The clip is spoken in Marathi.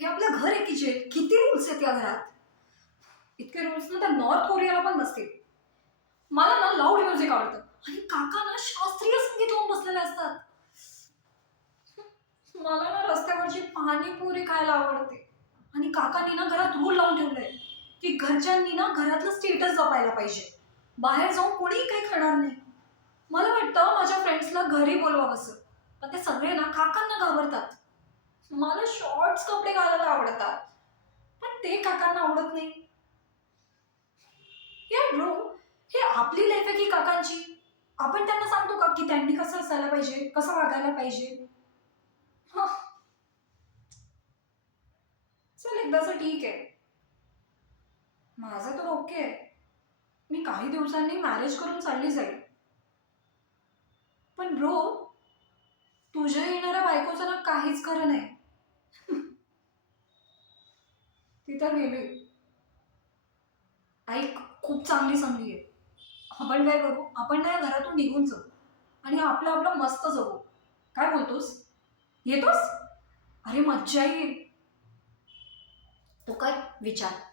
हे आपलं घर आहे की जेल. किती रूल्स आहेत या घरात. इतके रूल्स ना त्या नॉर्थ कोरियाला पण नसतील. मला ना लाऊड म्युझिक आवडतं आणि काका ना शास्त्रीय संगीत लावून बसलेले असतात. मला ना रस्त्यावरची पाणीपुरी खायला आवडते आणि काकांनी ना घरात रूल लावून ठेवलंय की घरच्यांनी ना घरातलं स्टेटस जपायला पाहिजे. बाहेर जाऊन कोणीही काही खाणार नाही. मला वाटतं माझ्या फ्रेंड्सला घरी बोलवावंसं, पण ते सगळे ना काकांना घाबरतात. मला शॉर्ट्स कपडे घालायला आवडतात, पण ते काकांना आवडत नाही. यार ब्रो, हे आपली लाईफ आहे की काकांची? आपण त्यांना सांगतो का की त्यांनी कसं असायला पाहिजे, कसं वागायला पाहिजे? हं, चल एकदाचं ठीक आहे. माझं तर ओके आहे. मी काही दिवसांनी मॅरेज करून चालली जाईल. पण ब्रो, तुझ्या येणाऱ्या बायकोचं ना काहीच खरं नाही. ती तर गेली. ऐक, खूप चांगली संधी आहे. आपण काय करू, आपण ना या घरातून निघून जाऊ आणि आपलं आपलं मस्त जगू. काय बोलतोस? येतोस? अरे मज्जा येईल. तो कर विचार.